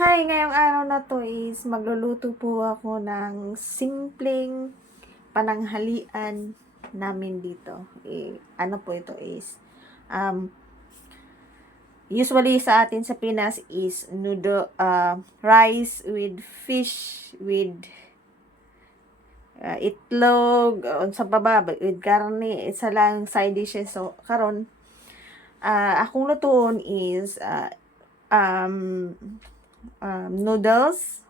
Hi, ngayong araw na to is magluluto po ako ng simpleng pananghalian namin dito. Ano po ito is, um, usually sa atin sa Pinas is rice with fish, with itlog, sa baba, with karne, isa lang side dishes. So, karon akong lutuon is, um, noodles.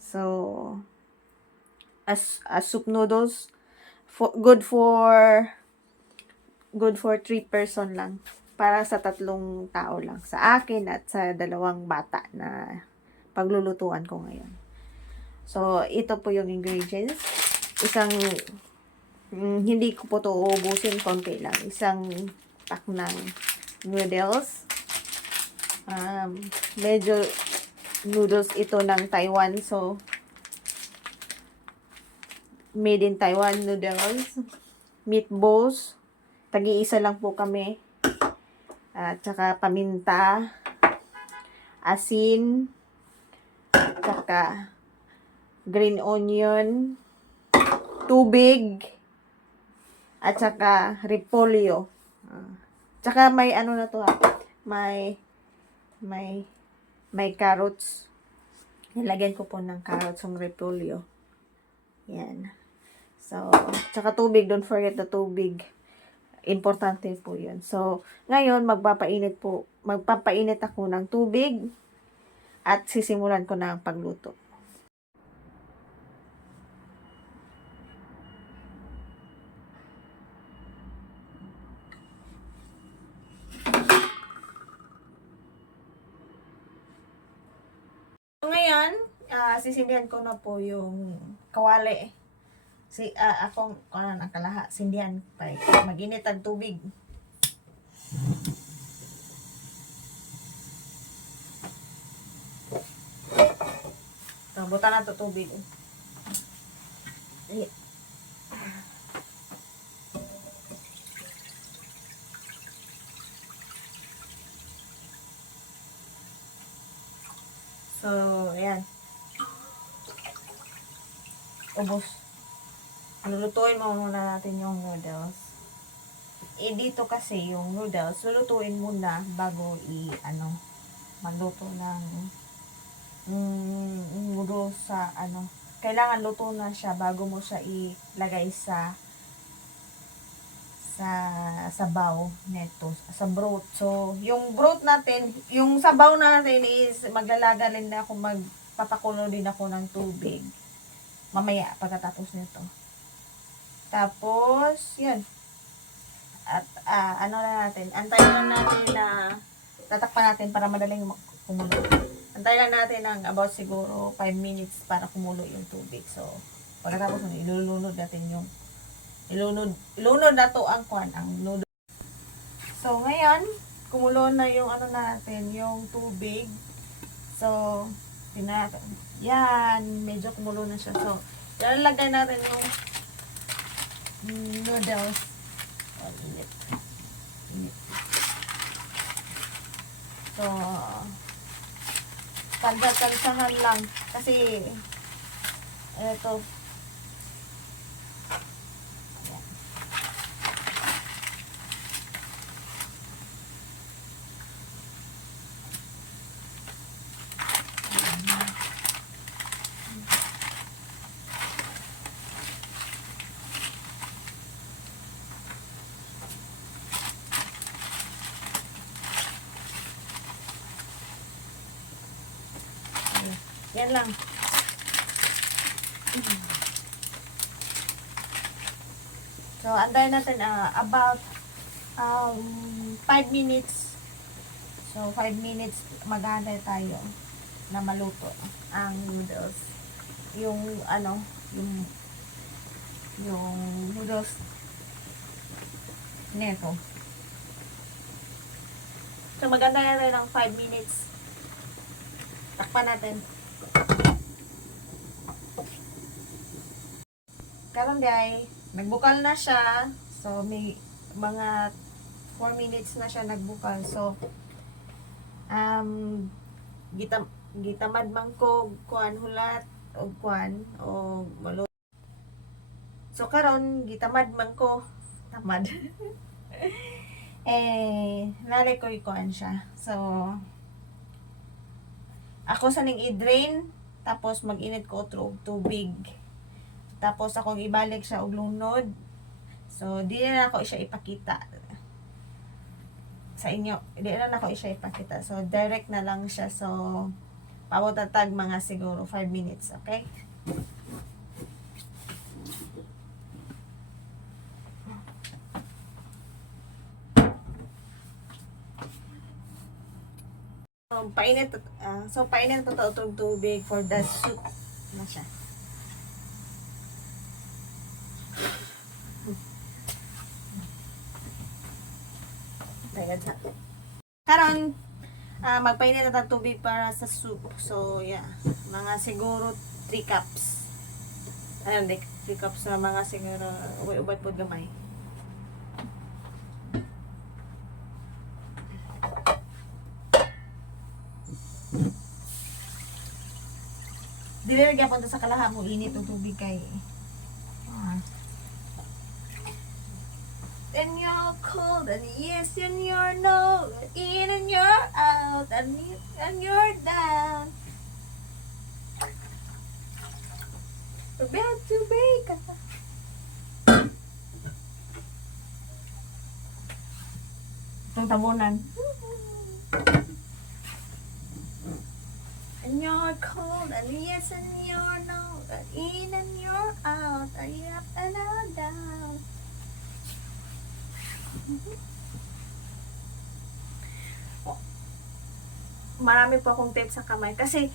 So, as soup noodles, good for 3 person lang. Para sa 3 tao lang. Sa akin at sa 2 bata na paglulutuan ko ngayon. So, ito po yung ingredients. Hindi ko po ito uubusin, konti lang. Isang pack ng noodles. Medyo noodles ito ng Taiwan. So, made in Taiwan noodles. Meatballs. Tagi-isa lang po kami. At saka paminta, asin, saka green onion, tubig, at saka repolyo. Tsaka may ano na to may carrots. Nilagyan ko po ng carrots ng repolyo. Yan. So, tsaka tubig, don't forget the tubig. Importante po yun. So, ngayon, magpapainit ako ng tubig at sisimulan ko na ang pagluto. So, ngayon, sisindihan ko na po yung kawali. Akong nakalaha, sindihan pa. Mag-init ang tubig. So, buta na to tubig. So, ayan. Ubos. Lulutuin muna natin yung noodles. Dito kasi yung noodles, lulutuin muna bago magluto ng noodles sa kailangan luto na siya bago mo siya ilagay sa sabaw neto, sa broth. So, yung broth natin, yung sabaw natin is maglalaga din ako, magpapakulo din ako ng tubig. Mamaya, pagkatapos nito. Tapos, yun. At, antayin lang natin na, tatakpan natin para madaling kumulo. Antayin lang natin ng about siguro 5 minutes para kumulo yung tubig. So, pagkatapos nun, ilunod na to ang noodle. So, ngayon, kumulo na yung natin, yung tubig. So, yan, medyo kumulo na siya. So, ilalagay natin yung noodles. Init. So, kansahan lang. Kasi, ito, yan lang. So, antayin natin about 5 minutes. So, 5 minutes mag-aantay tayo na maluto ang noodles. Yung noodles neto. So, mag-aantay natin ng 5 minutes. Takpan natin. Karon day, nagbukal na siya. So, may mga 4 minutes na siya nagbukal. So, gitamad man ko kuan hulat o kuan o malo. So karon gitamad man ko tamad. Nalay ko kuan siya. So ako sa ning i-drain tapos mag-init ko og tubig. Tapos akong ibalik siya og lunod. So di na ako siya ipakita sa inyo. Di na ako siya ipakita. So direct na lang siya. So pabutatag mga siguro 5 minutes, okay? Painit pa to itong tubig for the soup na siya. Karon magpainit na tubig para sa soup. So yeah, mga siguro 3 cups. Ayun, 3 cups na mga siguro ubay po gamay. Dili gyapon to sa kalahang mo init ang tubig kay. And you're cold, and yes, and you're no, in and you're out, and you're down. About to break. Itong tabunan. And you're cold, and yes, and you're no, and in and you're out, and you're up and down. Marami po akong tape sa kamay kasi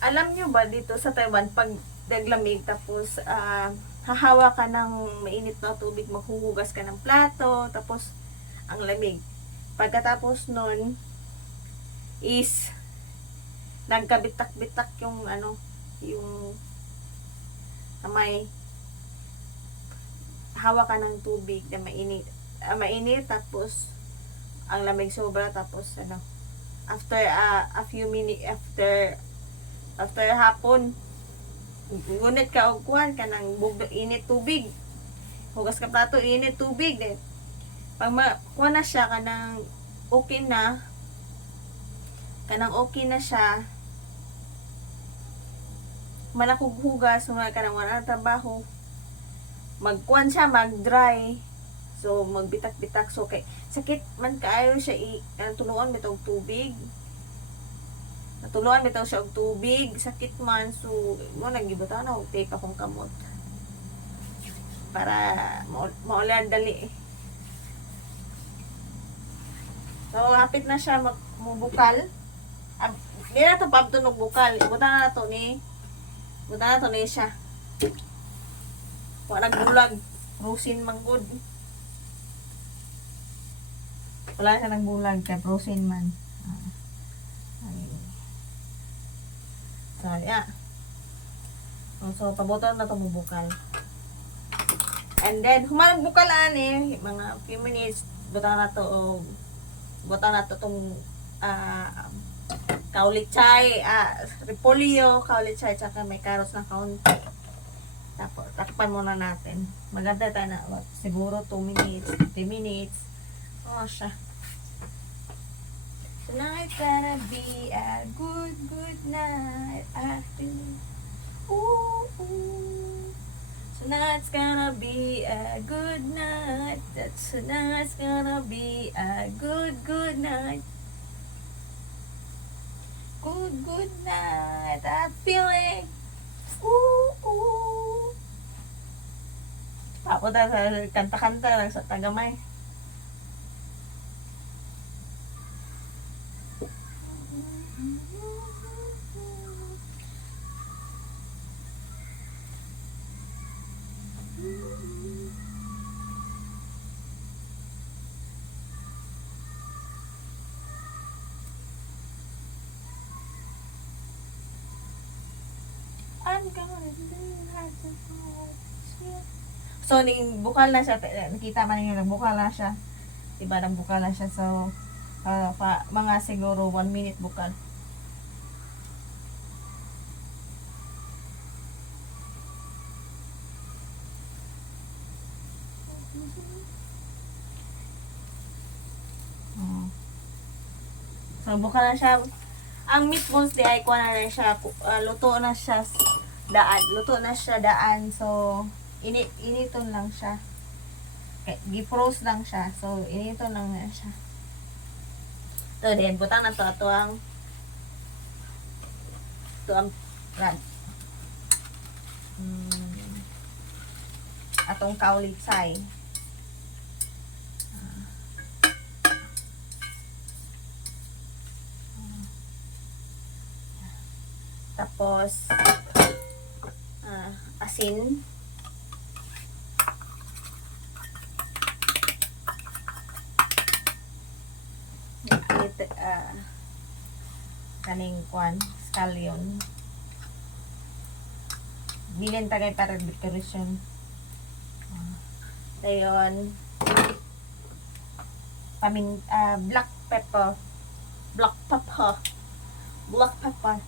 alam nyo ba dito sa Taiwan pag naglamig tapos hahawa ka ng mainit na tubig, maghuhugas ka ng plato tapos ang lamig, pagkatapos nun is nagkabitak-bitak yung yung kamay, hawa ka ng tubig na mainit tapos ang lamig sobra tapos after a few minutes after hapon ngunit ka og kuhan ka ng init tubig, hugas ka plato init tubig din pag kuha na siya kanang okay na siya malakog hugas mga kanang wala trabaho magkuhan siya mag-dry. So, magbitak-bitak. So, kay sakit man kaayo siya tuluan bitaw tubig. Natuluan bitaw siya og tubig. Sakit man. So, mo nagibutan na og take akong kamot. Para maulan dali. So, hapit na siya mubukal. Di na ito pabtunog bukal. Butan na to ni siya. Wala nagbulag. Rosin manggod. Wala siya ng bulag kay prosin man. So, yeah. So, pabutol na ito bukal. And then, humanag bukal mga few minutes, butan na ito itong kaulichay, repolyo, kaulichay, tsaka may carrots na kaunti. Tapos, takpan muna natin. Maganda tayo na, siguro 2 minutes, 3 minutes. Siya. Tonight's gonna be a good night. I feel. Ooh, ooh. Tonight's gonna be a good night. Tonight's gonna be a good night. Good night. I'm feeling. Ooh, ooh. Ako tayo sa kanta-kanta lang sa tagamay. So, bukal na siya. Nakita man ninyo, nagbukal na siya. Diba, nagbukal na siya. So, mga siguro 1 minute bukal. So, buka na siya. Ang meatballs di ay kuha na rin siya. Luto na siya daan. Luto na siya daan. So, initon lang siya. Gipros lang siya. So, initon lang na siya. Ito din. Butang na to. Ito ang rad. Atong kaulitsay. Tapos, asin. Kaning kwan, scallion. Bilin tagay para decoration. Dayon, black pepper. Black pepper. Black pepper.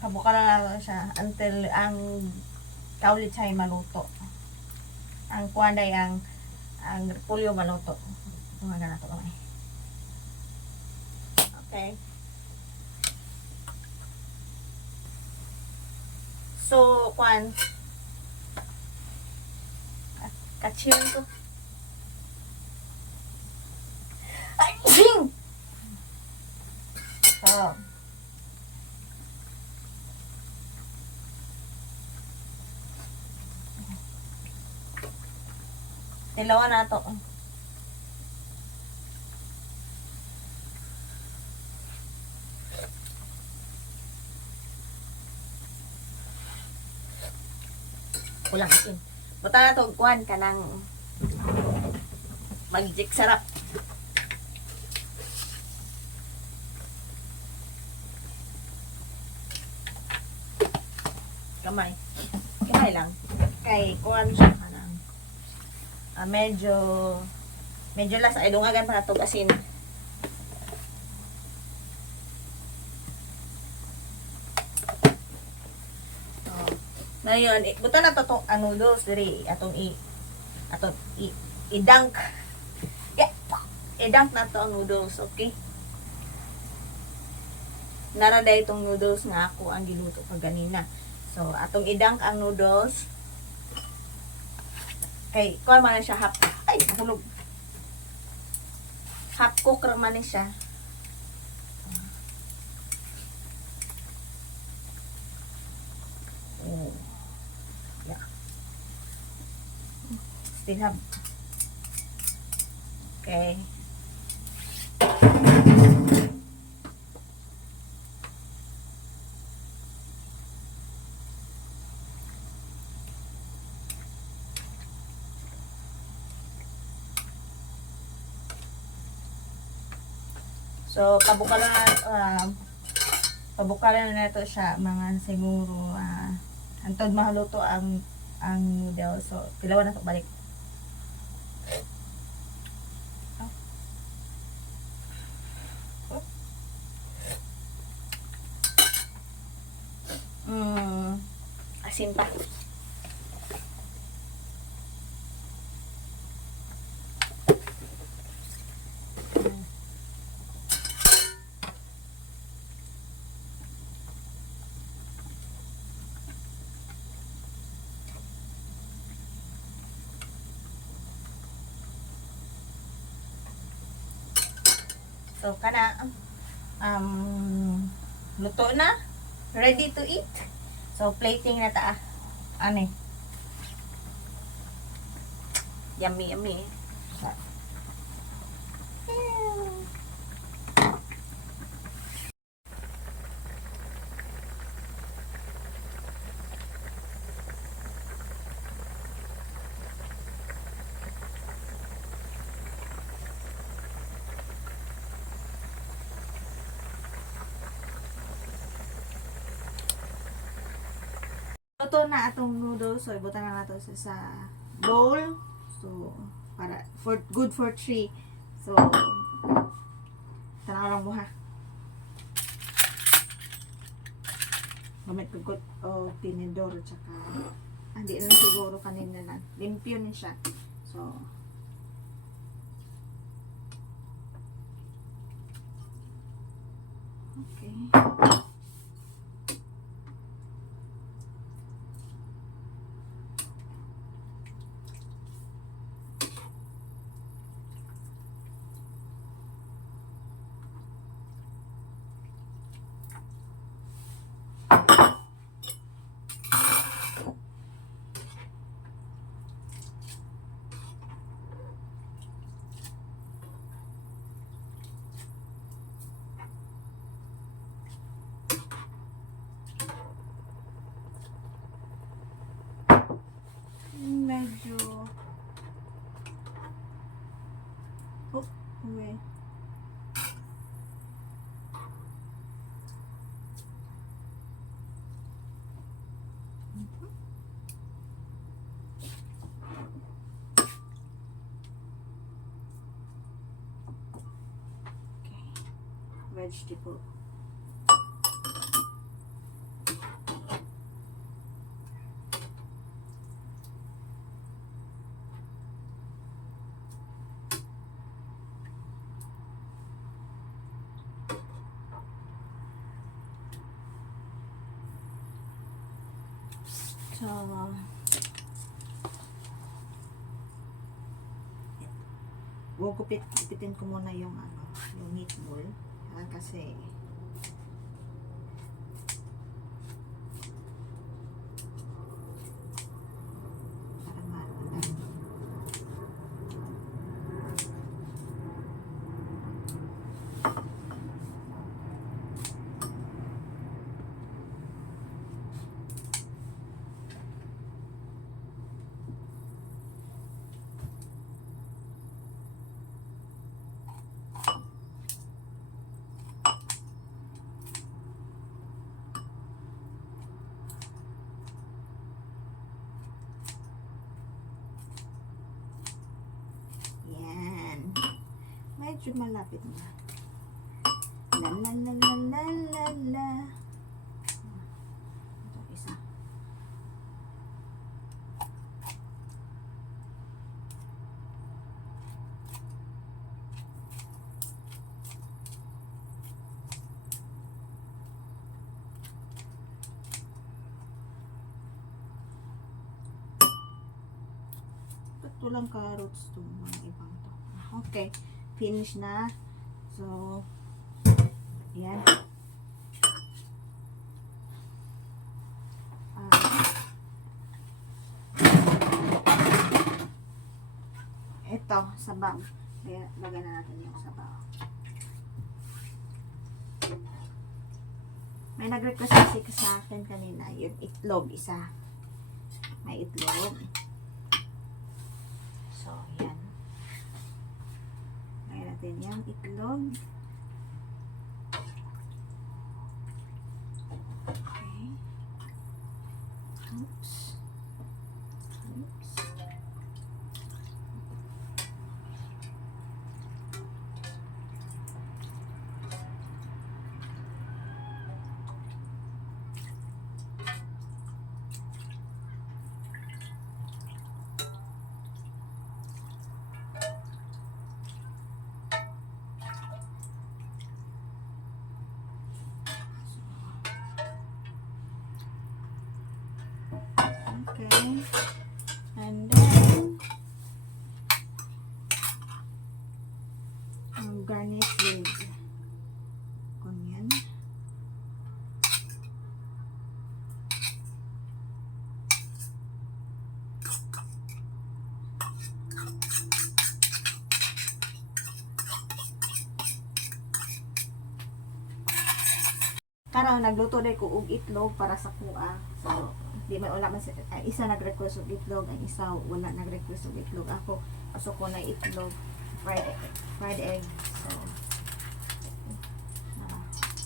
Pabuka lang natin siya until ang kaulitsay maluto. Ang kuanday ang repolyo maluto. Tumaga na ito kamay. Okay. So, kuan kachim ko. Ay! So, tilawan na to. Kulang asin. Buta na to, kuhan ka ng magic sarap. Kamay. Kamay lang. Kay kuhan siya ka ng medyo lasa. Ay, dungagan pa na to asin. Ngayon, buta na to itong noodles diri atong i-dunk. Yeah. I-dunk na to ang noodles, okay? Naraday itong noodles nga ako ang giluto pa ganina. So, atong i-dunk ang noodles. Kay, kuha man na siya ay, nahulog. Half cook man na siya. Still have. Okay. So, pabukalan na ito siya mga siguro antod mahaluto ang noodles. So, tilawan na ito balik. Asin pa. So, kana luto na. Ready to eat. So, plating na ta. Ano eh. Yummy, yummy. Luto na atong noodles. So, ibutan na nato sa bowl. So, good for 3. So, tanaw lang mo ha. Gamit ko o tinidor tsaka hindi na siguro kanina lang. Limpyo na siya. So, okay. Medyo uwi. Vegetable. So, gupitin ko muna yung yung meatball. Kasi para malala. Medyo malapit na. La la la la la la la. Ito isa. Ito lang carrots to, mga ibang to. Okay. Finish na. So, yan. Ito, sabaw. Lagyan na natin yung sabaw. May nag-request kasi sa akin kanina, yung itlog, isa. May itlog. So, yan. Natin yung itlog. Okay. Oops. Oops. Okay. And then garnish with onion. Karon nagluto day ko og itlog para sa kuha. So, di may wala man isa nag-request og itlog, ang isa wala nag-request og itlog. Ako gusto ko na itlog, fried egg. So,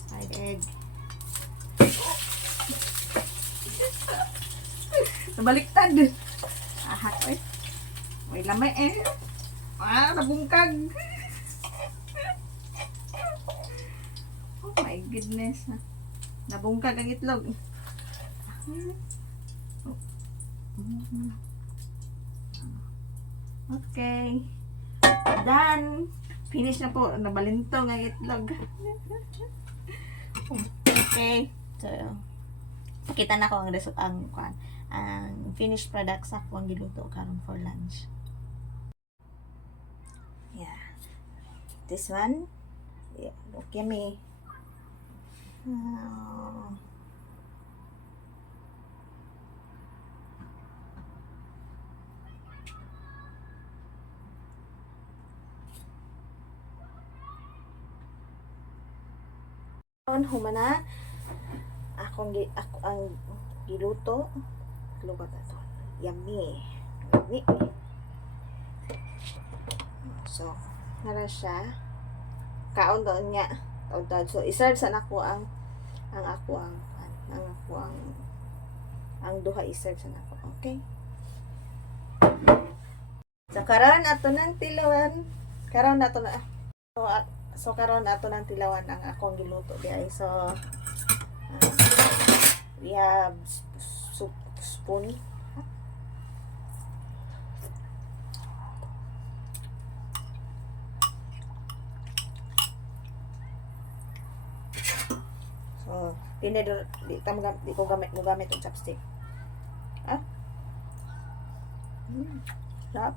fried egg. Nabaliktad. Ahak oy. May lamay eh. Nabungkag. Oh my goodness. Nabungkag ang itlog. Okay. Done. Finish na po. Nabalintong ang itlog. Okay. So, pakita na ko ang result ang finished product sa akong giluto karon for lunch. Yeah. This one. Yeah, look yummy. Oh. Humana ako ang giluto lugat ato yummy so nara siya kaon doon nga taud so iserve sa nako ang duha iserve sa nako okay so karon ato nang tilawan karon nato na so karon ato nang tilawan ang akong giluto diay so we have spoon so di ko gamit ang chopstick ah sarap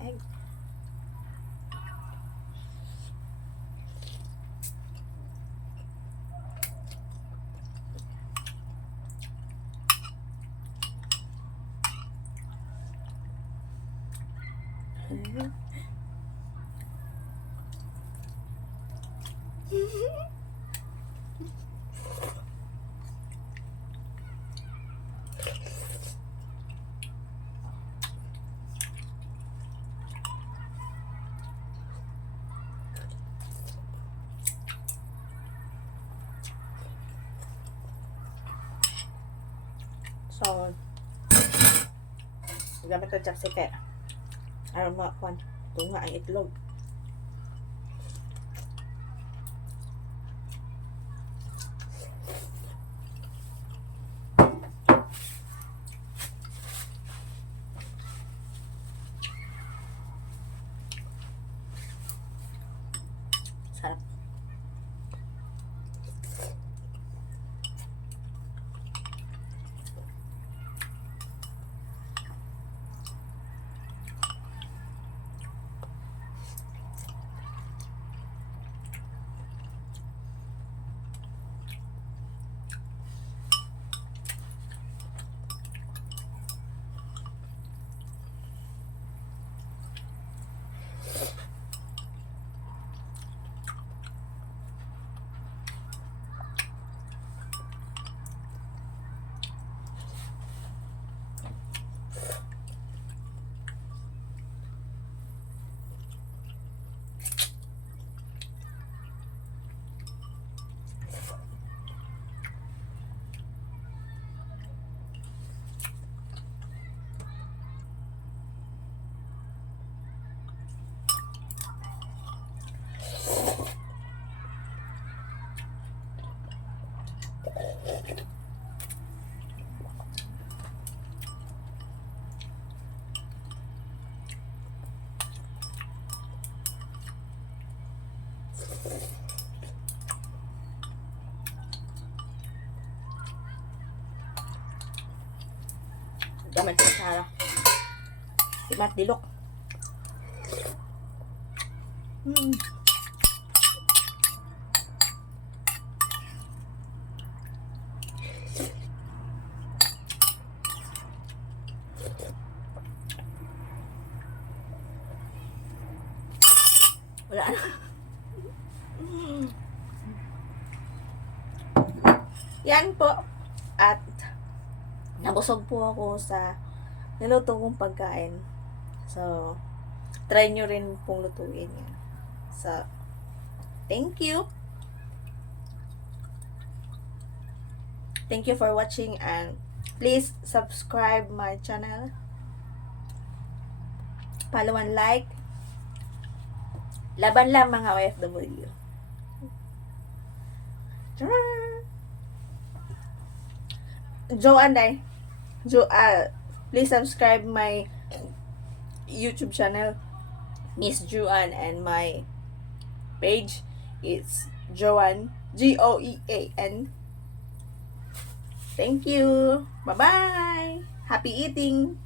egg. So, gamit ko chopstick kaya aron mo kwan tunga ang itlog. Sarap. Gamit ko sa timat dilok. Wala na. Yan po. At nabusog po ako sa niluto kong pagkain. So, try nyo rin pong lutuin yan. So, thank you. Thank you for watching and please subscribe my channel. Follow and like. Laban lang mga OFW. Joanne day. Please subscribe my YouTube channel, Miss Joanne, and my page is Joanne, Goean. Thank you. Bye-bye. Happy eating.